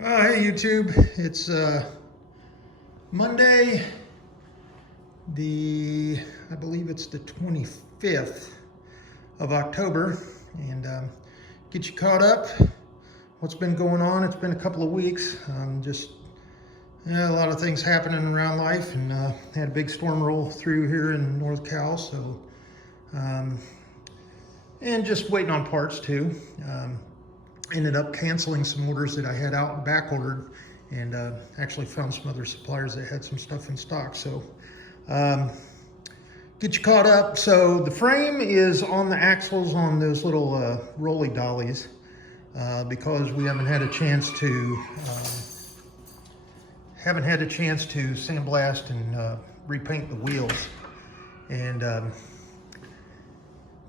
Hey YouTube, it's Monday, I believe it's the 25th of October, and get you caught up. What's been going on? It's been a couple of weeks. A lot of things happening around life, and had a big storm roll through here in North Cal, so and just waiting on parts too. Ended up canceling some orders that I had out and back ordered, and actually found some other suppliers that had some stuff in stock. So get you caught up. So the frame is on the axles on those little rolly dollies because we haven't had a chance to sandblast and repaint the wheels, and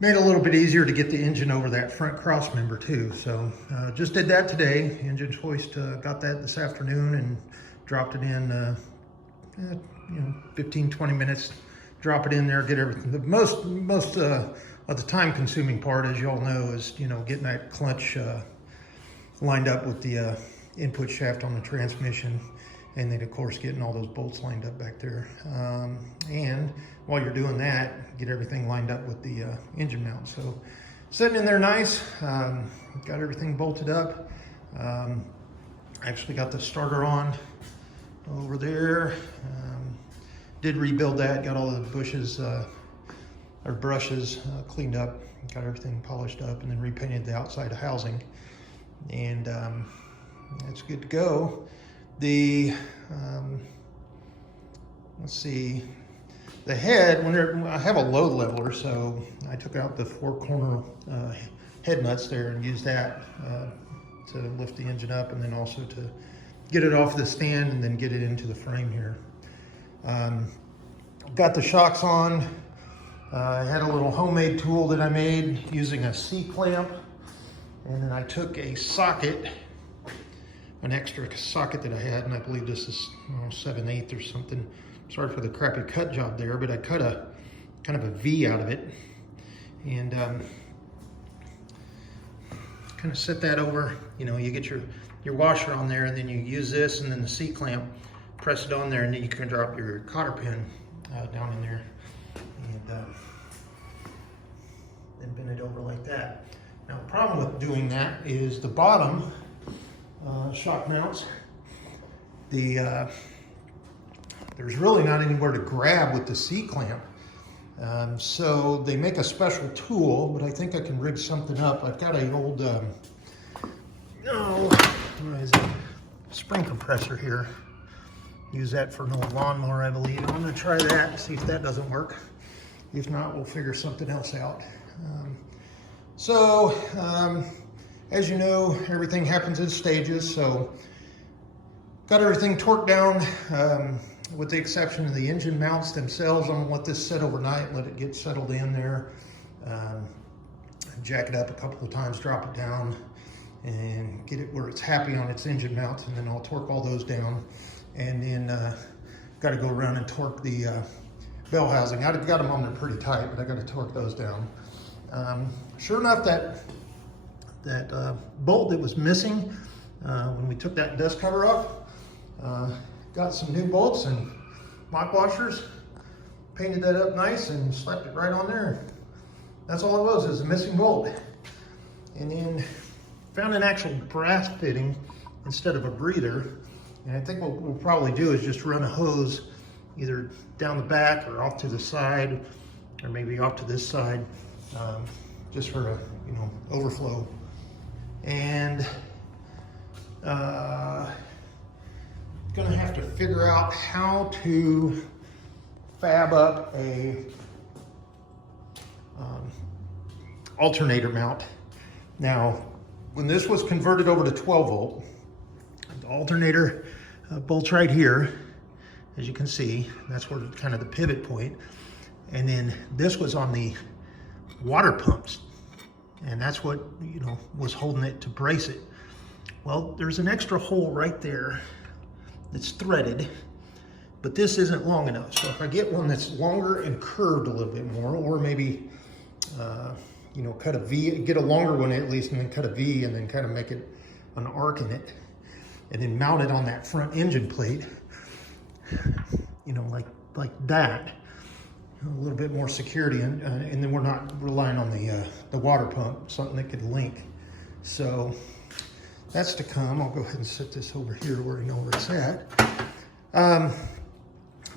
made it a little bit easier to get the engine over that front cross member too. So just did that today. Engine hoist, got that this afternoon and dropped it in 15-20 minutes. Drop it in there, get everything. The most of the time consuming part, as you all know, is getting that clutch lined up with the input shaft on the transmission, and then of course getting all those bolts lined up back there. And while you're doing that, get everything lined up with the engine mount. So sitting in there nice, got everything bolted up. Actually got the starter on over there. Did rebuild that, got all the bushes or brushes cleaned up, got everything polished up, and then repainted the outside housing, and it's good to go. The let's see, the head, I have a load leveler, so I took out the 4-corner head nuts there and used that to lift the engine up, and then also to get it off the stand and then get it into the frame here. Got the shocks on. I had a little homemade tool that I made using a C-clamp, and then I took a socket, an extra socket that I had, and I believe this is 7/8 or something. Sorry for the crappy cut job there, but I cut a kind of a V out of it, and kind of set that over. You get your washer on there, and then you use this, and then the C-clamp, press it on there, and then you can drop your cotter pin down in there, and then bend it over like that. Now the problem with doing that is the bottom shock mounts, there's really not anywhere to grab with the C-clamp. So they make a special tool, but I think I can rig something up. I've got an old, what is it? Spring compressor here. Use that for an old lawnmower, I believe. I'm gonna try that, see if that doesn't work. If not, we'll figure something else out. As you know, everything happens in stages, so got everything torqued down, with the exception of the engine mounts themselves. I'm gonna let this sit overnight, let it get settled in there, jack it up a couple of times, drop it down, and get it where it's happy on its engine mounts, and then I'll torque all those down. And then got to go around and torque the bell housing. I've got them on there pretty tight, but I got to torque those down. Sure enough, that bolt that was missing when we took that dust cover off, got some new bolts and lock washers, painted that up nice, and slapped it right on there. That's all it was, is a missing bolt. And then found an actual brass fitting instead of a breather. And I think what we'll probably do is just run a hose either down the back or off to the side, or maybe off to this side, just for a overflow. And gonna have to figure out how to fab up a alternator mount. Now, when this was converted over to 12 volt, the alternator bolts right here, as you can see. That's where kind of the pivot point. And then this was on the water pumps, and that's what was holding it to brace it. Well, there's an extra hole right there that's threaded, but this isn't long enough. So if I get one that's longer and curved a little bit more, or maybe cut a V, get a longer one at least, and then cut a V, and then kind of make it an arc in it, and then mount it on that front engine plate, you know, like that. A little bit more security, and then we're not relying on the water pump, something that could link. So that's to come. I'll go ahead and set this over here where I know where it's at.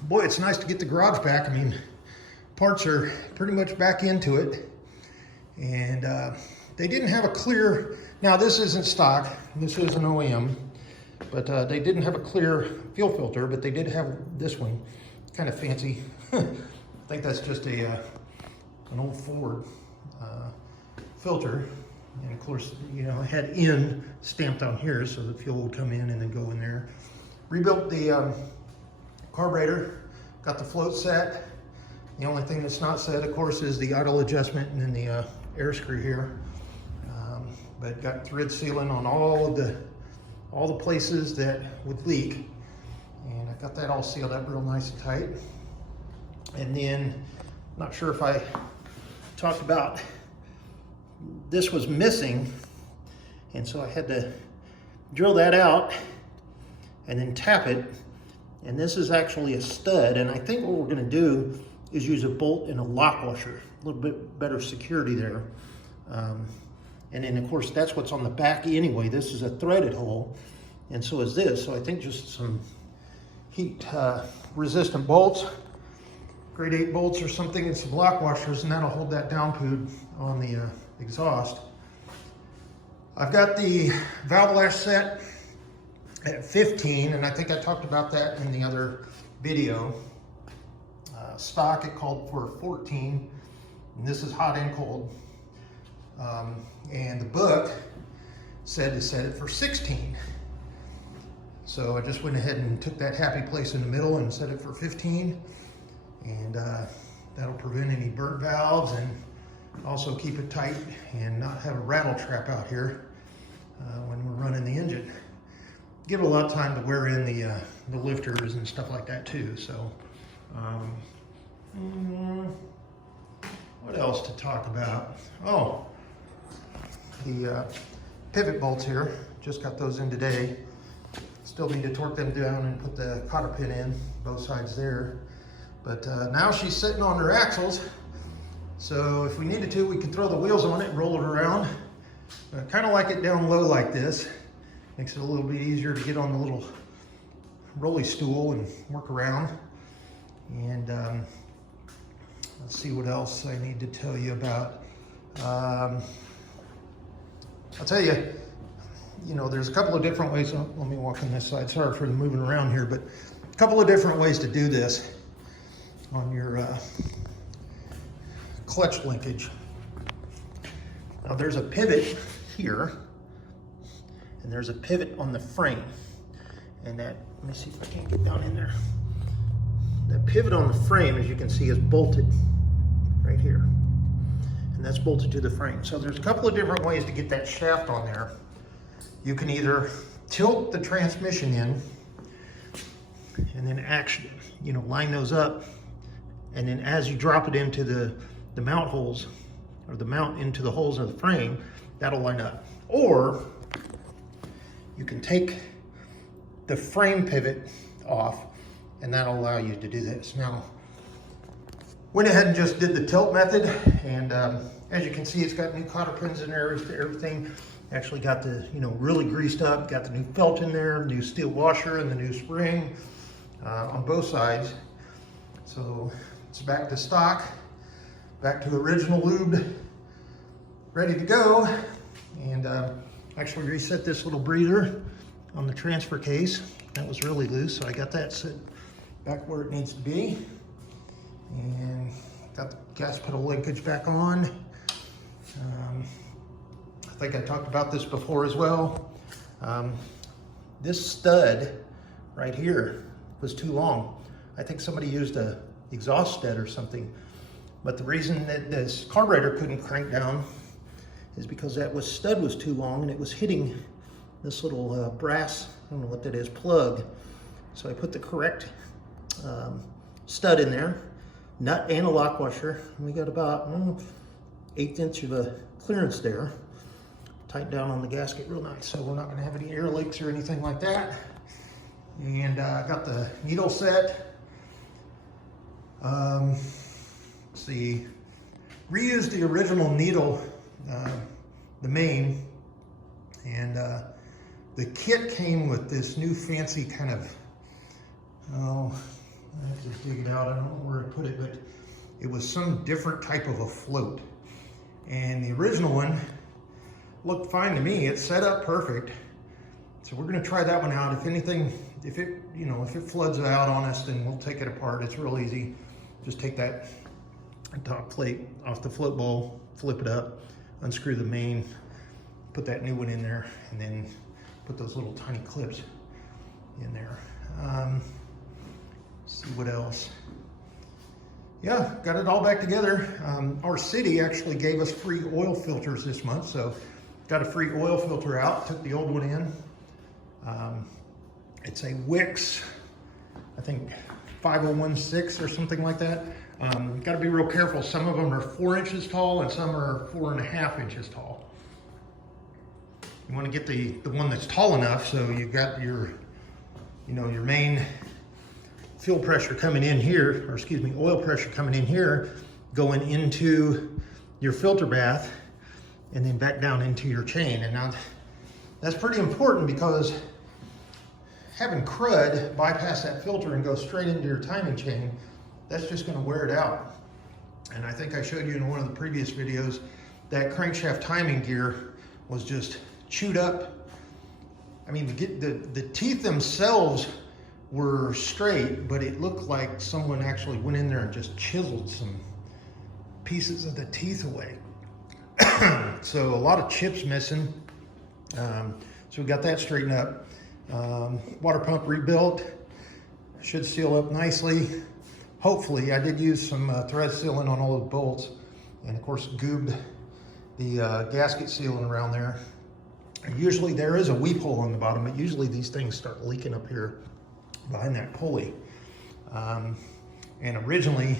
Boy, it's nice to get the garage back. I mean, parts are pretty much back into it. And they didn't have a clear, now this isn't stock, this is an OEM, but they didn't have a clear fuel filter, but they did have this one, kind of fancy. I think that's just an old Ford filter. And of course, you know, I had in stamped on here so the fuel would come in and then go in there. Rebuilt the carburetor, got the float set. The only thing that's not set, of course, is the idle adjustment and then the air screw here. But got thread sealing on all the places that would leak. And I got that all sealed up real nice and tight. And then, not sure if I talked about, this was missing. And so I had to drill that out and then tap it. And this is actually a stud. And I think what we're gonna do is use a bolt and a lock washer, a little bit better security there. And then of course, that's what's on the back anyway. This is a threaded hole, and so is this. So I think just some heat resistant bolts, grade 8 bolts or something, and some lock washers, and that'll hold that down pood on the exhaust. I've got the valve lash set at 15, and I think I talked about that in the other video. Stock, it called for 14, and this is hot and cold. And the book said to set it for 16. So I just went ahead and took that happy place in the middle and set it for 15. And that'll prevent any burnt valves and also keep it tight and not have a rattle trap out here when we're running the engine. Give it a lot of time to wear in the lifters and stuff like that too. So what else to talk about? Oh, the pivot bolts here, just got those in today. Still need to torque them down and put the cotter pin in, both sides there. But now she's sitting on her axles, so if we needed to, we could throw the wheels on it and roll it around. I kind of like it down low like this. Makes it a little bit easier to get on the little rolly stool and work around. And let's see what else I need to tell you about. I'll tell you, you know, there's a couple of different ways. Oh, let me walk on this side. Sorry for the moving around here, but a couple of different ways to do this on your clutch linkage. Now there's a pivot here, and there's a pivot on the frame. And that, let me see if I can get down in there. That pivot on the frame, as you can see, is bolted right here. And that's bolted to the frame. So there's a couple of different ways to get that shaft on there. You can either tilt the transmission in and then actually, you know, line those up. And then as you drop it into the mount holes, or the mount into the holes of the frame, that'll line up. Or you can take the frame pivot off, and that'll allow you to do this. Now, went ahead and just did the tilt method, and as you can see, it's got new cotter pins in there, everything. Actually got the, you know, really greased up, got the new felt in there, new steel washer and the new spring on both sides. So it's back to stock, back to original lube, ready to go. And actually reset this little breather on the transfer case. That was really loose, so I got that set back where it needs to be. And got the gas pedal linkage back on. I think I talked about this before as well. This stud right here was too long. I think somebody used a exhaust stud or something. But the reason that this carburetor couldn't crank down is because that stud was too long and it was hitting this little brass, I don't know what that is, plug. So I put the correct stud in there, nut and a lock washer. And we got about 1/8 inch of a clearance there tighten down on the gasket real nice, so we're not going to have any air leaks or anything like that. And I got the needle set. Let's see, reused the original needle, the main, and the kit came with this new fancy kind of, oh, I have to dig it out, I don't know where to put it, but it was some different type of a float. And the original one looked fine to me. It's set up perfect. So we're gonna try that one out. If anything, if it floods out on us, then we'll take it apart. It's real easy. Just take that top plate off the float bowl, flip it up, unscrew the main, put that new one in there, and then put those little tiny clips in there. See what else. Yeah, got it all back together. Our city actually gave us free oil filters this month, so got a free oil filter out, took the old one in. It's a Wix, I think 5016 or something like that. Got to be real careful. Some of them are 4 inches tall and some are 4.5 inches tall. You want to get the one that's tall enough so you've got your, your main fuel pressure coming in here, or excuse me, oil pressure coming in here, going into your filter bath and then back down into your chain. And now that's pretty important because having crud bypass that filter and go straight into your timing chain, that's just going to wear it out. And I think I showed you in one of the previous videos that crankshaft timing gear was just chewed up. I mean, the teeth themselves were straight, but it looked like someone actually went in there and just chiseled some pieces of the teeth away. So a lot of chips missing. So we got that straightened up. Water pump rebuilt. Should seal up nicely. Hopefully, I did use some thread sealant on all the bolts, and of course goobed the gasket sealant around there. And usually there is a weep hole on the bottom, but usually these things start leaking up here behind that pulley. And originally,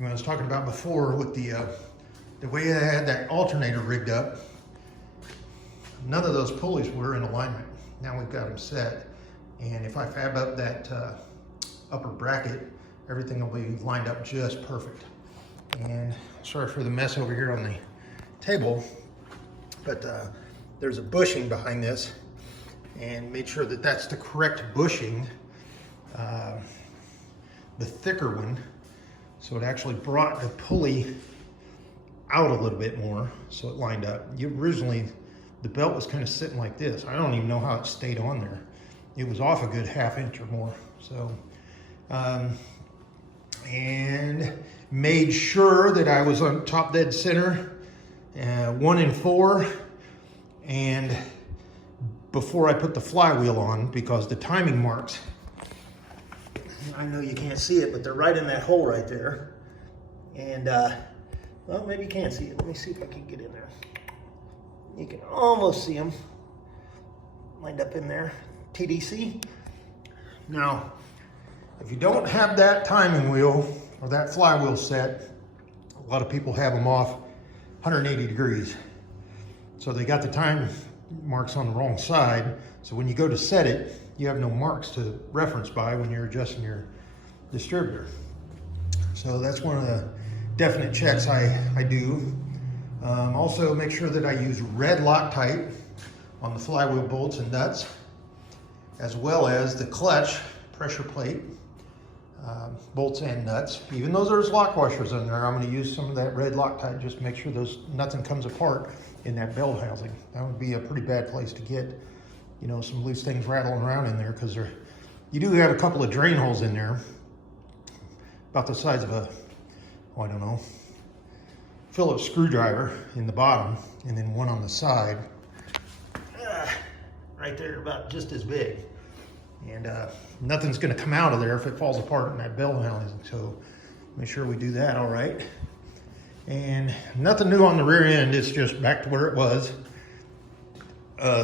I was talking about before with the way I had that alternator rigged up, none of those pulleys were in alignment. Now we've got them set. And if I fab up that upper bracket, everything will be lined up just perfect. And sorry for the mess over here on the table, but there's a bushing behind this, and made sure that that's the correct bushing, the thicker one. So it actually brought the pulley out a little bit more, so it lined up. Originally, the belt was kind of sitting like this. I don't even know how it stayed on there. It was off a good ½ inch or more. So, and made sure that I was on top dead center, 1 and 4, and before I put the flywheel on, because the timing marks, I know you can't see it, but they're right in that hole right there. And well, maybe you can't see it. Let me see if I can get in there. You can almost see them lined up in there. TDC. Now, if you don't have that timing wheel or that flywheel set, a lot of people have them off 180 degrees. So they got the time marks on the wrong side. So when you go to set it, you have no marks to reference by when you're adjusting your distributor. So that's one of the definite checks I do. Also make sure that I use red Loctite on the flywheel bolts and nuts, as well as the clutch pressure plate, bolts and nuts. Even though there's lock washers in there, I'm going to use some of that red Loctite just to make sure nothing comes apart in that bell housing. That would be a pretty bad place to get, some loose things rattling around in there, because you do have a couple of drain holes in there, about the size of a, I don't know, Phillips screwdriver in the bottom, and then one on the side, right there, about just as big. And nothing's going to come out of there if it falls apart in that bell housing. So make sure we do that all right. And nothing new on the rear end. It's just back to where it was.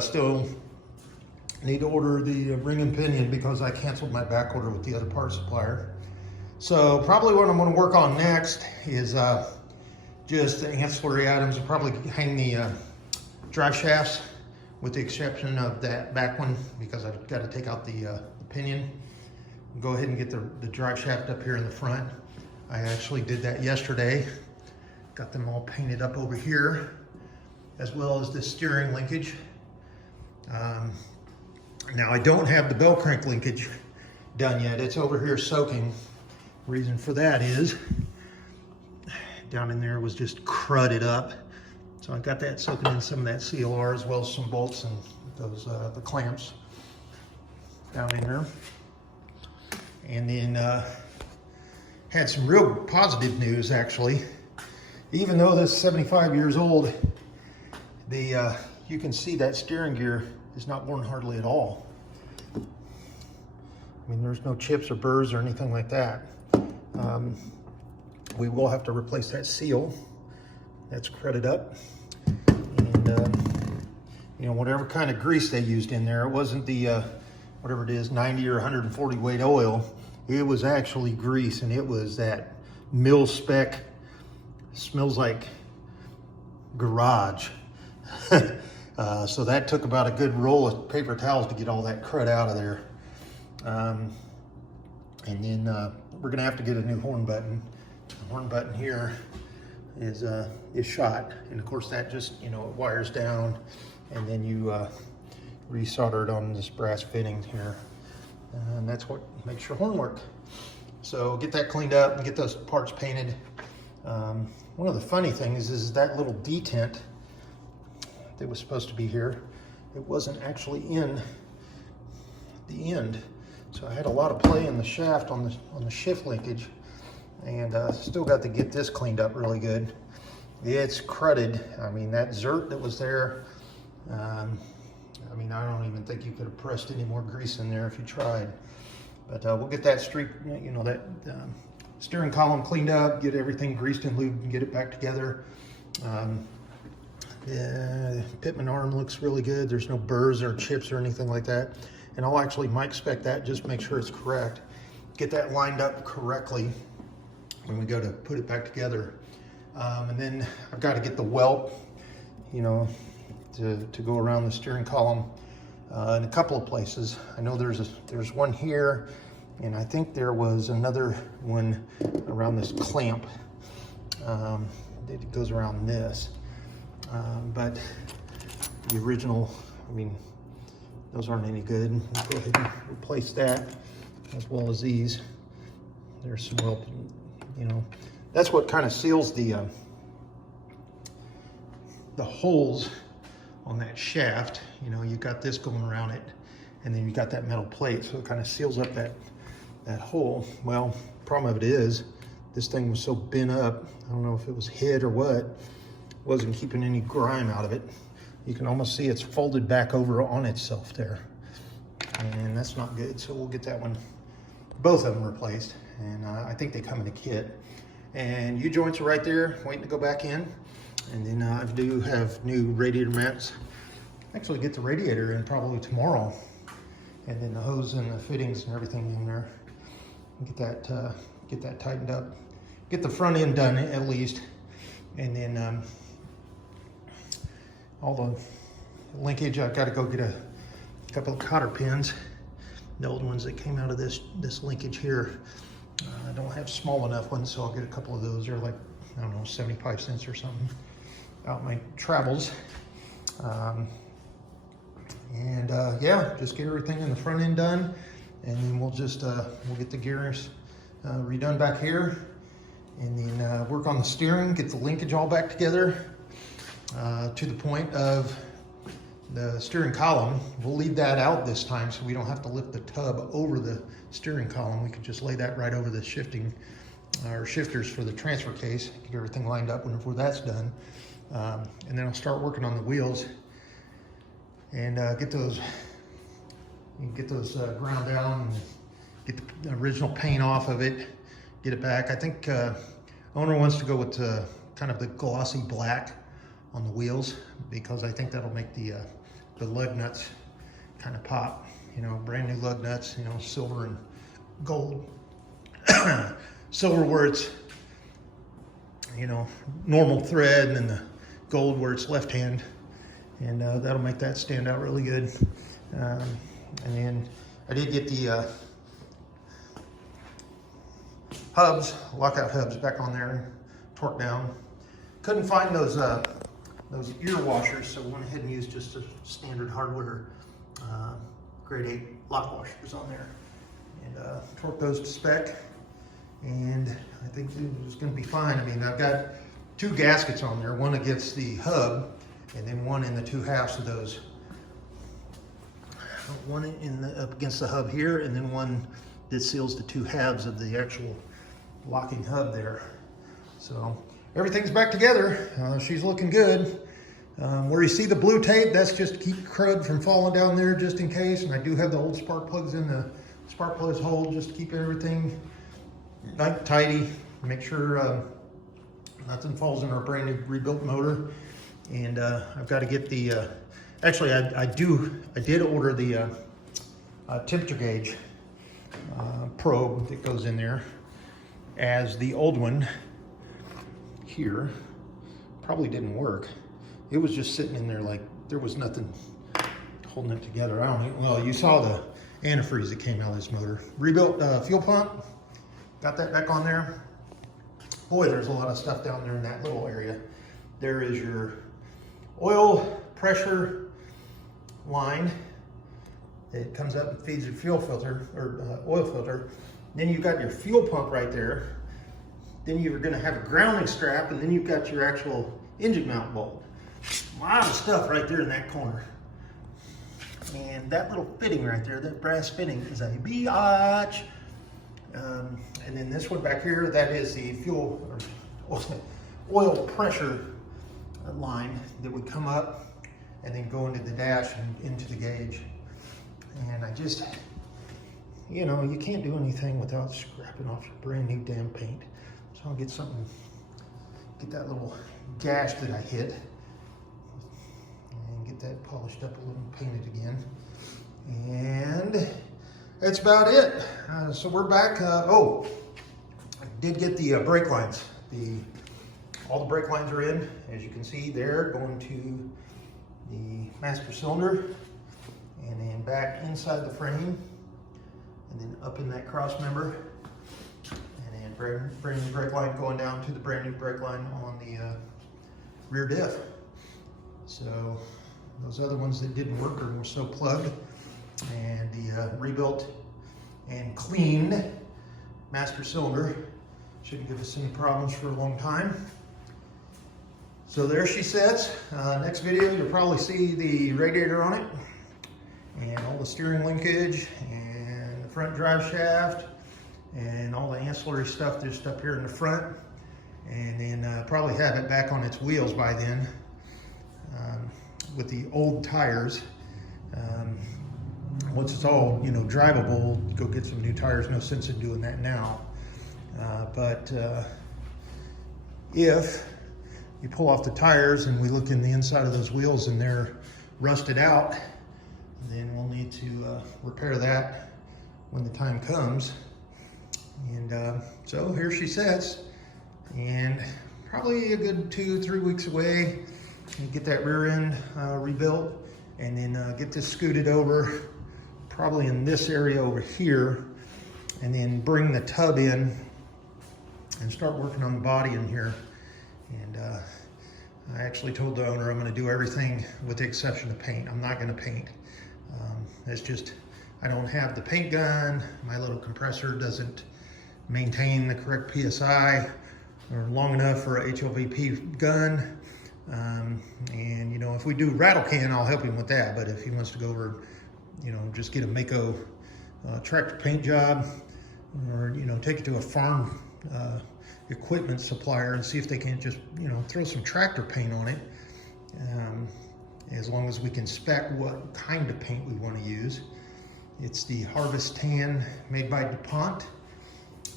Still need to order the ring and pinion because I canceled my back order with the other part supplier. So probably what I'm going to work on next is just the ancillary items. I'll probably hang the drive shafts, with the exception of that back one, because I've got to take out the pinion. Go ahead and get the drive shaft up here in the front. I actually did that yesterday. Got them all painted up over here, as well as the steering linkage. Now I don't have the bell crank linkage done yet. It's over here soaking. Reason for that is down in there was just crudded up. So I got that soaking in some of that CLR, as well as some bolts and those the clamps down in there. And then had some real positive news actually. Even though this is 75 years old, you can see that steering gear is not worn hardly at all. I mean, there's no chips or burrs or anything like that. We will have to replace that seal. That's crudded up. And, you know, whatever kind of grease they used in there, it wasn't the, whatever it is, 90 or 140 weight oil. It was actually grease, and it was that mil spec, smells like garage. So that took about a good roll of paper towels to get all that crud out of there. And then we're gonna have to get a new horn button. The horn button here is shot, and of course that just, you know, it wires down, and then you resolder it on this brass fitting here, and that's what makes your horn work. So get that cleaned up and get those parts painted. One of the funny things is that little detent that was supposed to be here, it wasn't actually in the end. So I had a lot of play in the shaft on the shift linkage, and still got to get this cleaned up really good. It's crudded. I mean, that zert that was there, I mean, I don't even think you could have pressed any more grease in there if you tried. But we'll get that you know, that steering column cleaned up, get everything greased and lubed, and get it back together. The pitman arm looks really good. There's no burrs or chips or anything like that. And I'll actually mic spec that, just make sure it's correct. Get that lined up correctly when we go to put it back together. And then I've got to get the welt, you know, to go around the steering column in a couple of places. I know there's one here, and I think there was another one around this clamp. It goes around this. But the original, I mean, those aren't any good. We'll go ahead and replace that, as well as these. There's some welt, you know. That's what kind of seals the holes on that shaft. You know, you've got this going around it, and then you got that metal plate, so it kind of seals up that hole. Well, the problem of it is, this thing was so bent up, I don't know if it was hit or what, wasn't keeping any grime out of it. You can almost see it's folded back over on itself there, and that's not good. So we'll get that one, both of them replaced, and I think they come in a kit. And U-joints are right there, waiting to go back in. And then I do have new radiator mounts. Actually get the radiator in probably tomorrow, and then the hose and the fittings and everything in there. Get that tightened up. Get the front end done at least, and then all the linkage. I've got to go get a couple of cotter pins, the old ones that came out of this linkage here. I don't have small enough ones, so I'll get a couple of those. They're like, I don't know, 75 cents or something out my travels. Yeah, just get everything in the front end done, and then we'll just we'll get the gears redone back here, and then work on the steering, get the linkage all back together to the point of the steering column. We'll leave that out this time, so we don't have to lift the tub over the steering column. We could just lay that right over the shifting or shifters for the transfer case, get everything lined up whenever that's done. And then I'll start working on the wheels and get those ground down, and get the original paint off of it, get it back. I think owner wants to go with kind of the glossy black on the wheels, because I think that'll make the lug nuts kind of pop. You know, brand new lug nuts, you know, silver and gold. Silver where it's, you know, normal thread, and then the gold where it's left hand. and that'll make that stand out really good. And then I did get the hubs, lockout hubs back on there, torqued down. Couldn't find those ear washers, so went ahead and used just a standard hardware grade 8 lock washers on there, and torqued those to spec, and I think it's going to be fine. I mean, I've got 2 gaskets on there, one against the hub, and then one in the 2 halves of those. One up against the hub here, and then one that seals the 2 halves of the actual locking hub there. So everything's back together. She's looking good. Where you see the blue tape, that's just to keep crud from falling down there just in case. And I do have the old spark plugs in the spark plugs hole just to keep everything nice and tidy. Make sure nothing falls in our brand new rebuilt motor. And I've got to get the, actually I did order the temperature gauge probe that goes in there, as the old one here probably didn't work. It was just sitting in there like there was nothing holding it together. I don't know. Well, you saw the antifreeze that came out of this motor. Rebuilt fuel pump, got that back on there. Boy, there's a lot of stuff down there in that little area. There is your oil pressure line. It comes up and feeds your fuel filter, or oil filter. Then you've got your fuel pump right there. Then you're gonna have a grounding strap, and then you've got your actual engine mount bolt. A lot of stuff right there in that corner. And that little fitting right there, that brass fitting, is a biatch. And then this one back here, that is the fuel, or oil pressure line that would come up and then go into the dash and into the gauge. And I just, you know, you can't do anything without scrapping off your brand new damn paint. So I'll get something, get that little gash that I hit, and get that polished up a little and painted again. And that's about it. So we're back. Oh, I did get the brake lines. All the brake lines are in. As you can see, they're going to the master cylinder, and then back inside the frame, and then up in that cross member, and then brand new brake line going down to the brand new brake line on the rear diff. So those other ones that didn't work or were so plugged, and the rebuilt and cleaned master cylinder shouldn't give us any problems for a long time. So there she sits. Next video, you'll probably see the radiator on it, and all the steering linkage, and the front drive shaft, and all the ancillary stuff just up here in the front. And then probably have it back on its wheels by then, with the old tires. Once it's all, you know, drivable, go get some new tires. No sense in doing that now. But if you pull off the tires and we look in the inside of those wheels and they're rusted out, then we'll need to repair that when the time comes. And so here she sits, and probably a good 2-3 weeks away, and get that rear end rebuilt, and then get this scooted over, probably in this area over here, and then bring the tub in and start working on the body in here. And I actually told the owner I'm going to do everything with the exception of paint. I'm not going to paint. It's just, I don't have the paint gun. My little compressor doesn't maintain the correct PSI or long enough for a HLVP gun. And you know, if we do rattle can, I'll help him with that. But if he wants to go over, you know, just get a Mako tractor paint job, or, you know, take it to a farm equipment supplier and see if they can't just, you know, throw some tractor paint on it, as long as we can spec what kind of paint we want to use. It's the Harvest Tan made by DuPont,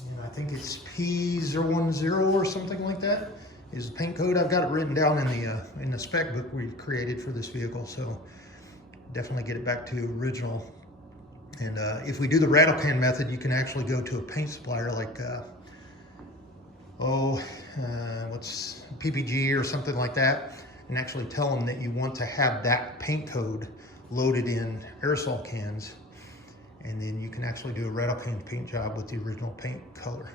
and I think it's P010 or something like that is the paint code. I've got it written down in the spec book we created for this vehicle, so definitely get it back to original. And if we do the rattle can method, you can actually go to a paint supplier like what's PPG or something like that, and actually tell them that you want to have that paint code loaded in aerosol cans, and then you can actually do a rattle can paint job with the original paint color.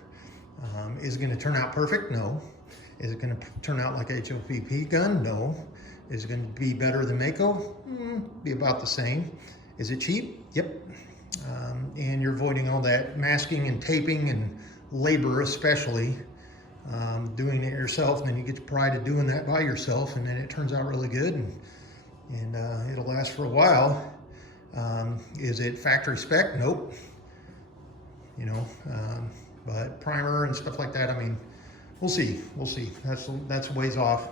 Is it going to turn out perfect? No. Is it going to turn out like a HOPP gun? No. Is it going to be better than Mako? Be about the same. Is it cheap? Yep. And you're avoiding all that masking and taping and labor, especially doing it yourself. And then you get the pride of doing that by yourself, and then it turns out really good, and it'll last for a while. Is it factory spec? Nope. You know, but primer and stuff like that, I mean, we'll see. We'll see. That's ways off.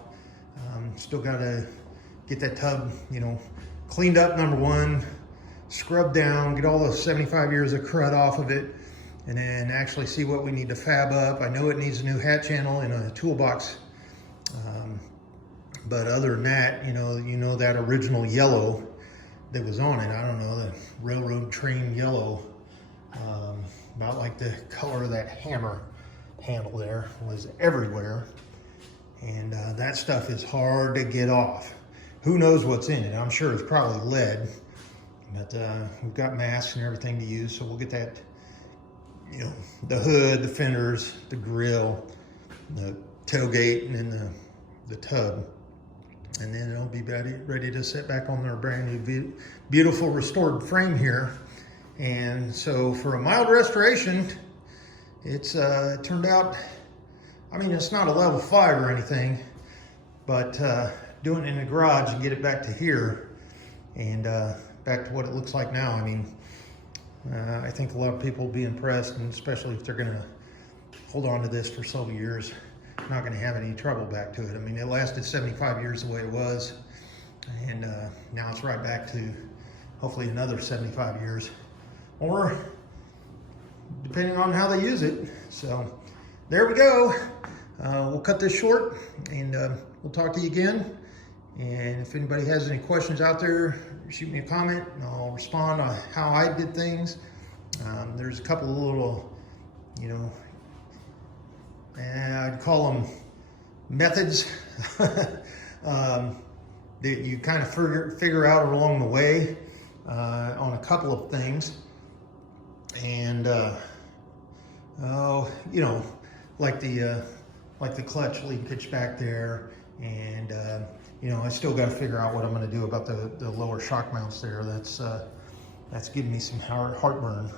Still got to get that tub, you know, cleaned up, number one, scrubbed down, get all the 75 years of crud off of it, and then actually see what we need to fab up. I know it needs a new hat channel and a toolbox, but other than that, you know that original yellow that was on it, I don't know, the railroad train yellow, about like the color of that hammer handle there, was everywhere. And that stuff is hard to get off. Who knows what's in it? I'm sure it's probably lead, but we've got masks and everything to use, so we'll get that, you know, the hood, the fenders, the grill, the tailgate, and then the tub. And then it'll be ready to sit back on their brand new, beautiful restored frame here. And so for a mild restoration, it's turned out, I mean, it's not a level 5 or anything, but doing it in the garage and get it back to here and back to what it looks like now, I mean, I think a lot of people will be impressed, and especially if they're gonna hold on to this for several years, not gonna have any trouble back to it. I mean, it lasted 75 years the way it was, and now it's right back to hopefully another 75 years, or depending on how they use it. So there we go. We'll cut this short, and we'll talk to you again. And if anybody has any questions out there, shoot me a comment and I'll respond on how I did things. There's a couple of little, you know, I'd call them methods that you kind of figure out along the way on a couple of things. And you know, like the clutch leakage back there, and you know, I still got to figure out what I'm going to do about the lower shock mounts there. That's giving me some heartburn.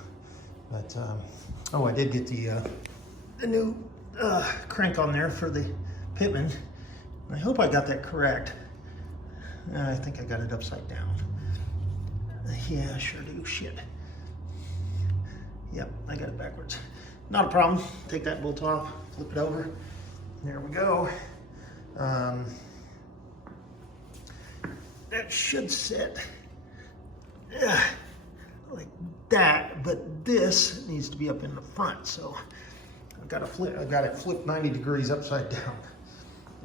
But oh, I did get the new crank on there for the Pitman. I hope I got that correct. I think I got it upside down. Yeah, I sure do. Shit. Yep, I got it backwards. Not a problem. Take that bolt off, flip it over. There we go. That should sit like that, but this needs to be up in the front. So I've got it flipped 90 degrees upside down.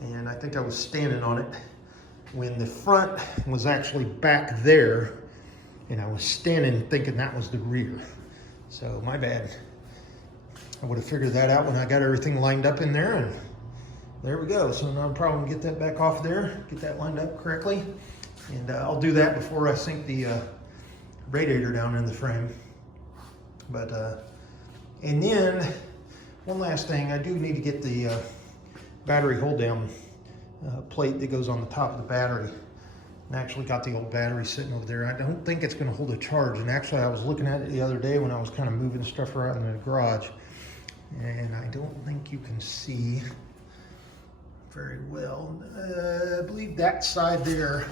And I think I was standing on it when the front was actually back there, and I was standing thinking that was the rear. So my bad. I would have figured that out when I got everything lined up in there, and there we go. So no problem, get that back off there, get that lined up correctly. And I'll do that before I sink the radiator down in the frame. But, and then one last thing, I do need to get the battery hold down plate that goes on the top of the battery. And I actually got the old battery sitting over there. I don't think it's going to hold a charge. And actually, I was looking at it the other day when I was kind of moving stuff around in the garage. And I don't think you can see very well. I believe that side there,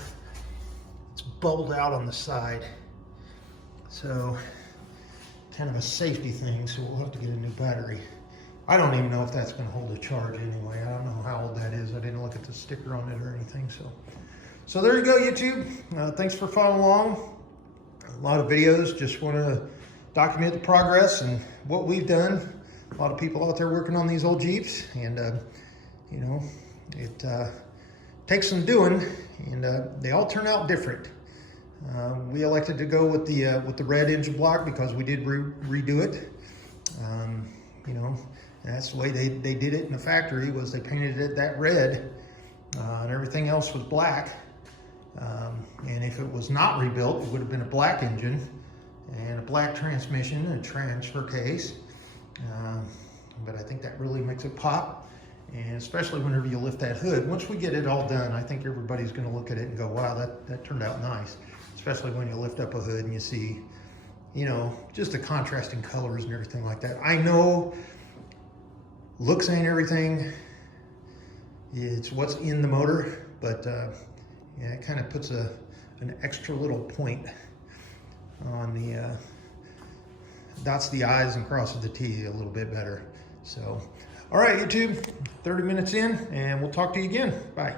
it's bubbled out on the side. So kind of a safety thing, so we'll have to get a new battery. I don't even know if that's going to hold a charge anyway. I don't know how old that is. I didn't look at the sticker on it or anything. So there you go, YouTube. Thanks for following along. A lot of videos. Just want to document the progress and what we've done. A lot of people out there working on these old Jeeps, and you know, it takes some doing, and they all turn out different. We elected to go with the red engine block because we did redo it. You know, and that's the way they did it in the factory, was they painted it that red and everything else was black. And if it was not rebuilt, it would have been a black engine and a black transmission and transfer case. But I think that really makes it pop, and especially whenever you lift that hood. Once we get it all done, I think everybody's going to look at it and go, wow, that turned out nice. Especially when you lift up a hood and you see, you know, just the contrasting colors and everything like that. I know looks ain't everything. It's what's in the motor, but yeah, it kind of puts an extra little point on the, dots the I's and crosses the T a little bit better. So, all right, YouTube, 30 minutes in, and we'll talk to you again. Bye.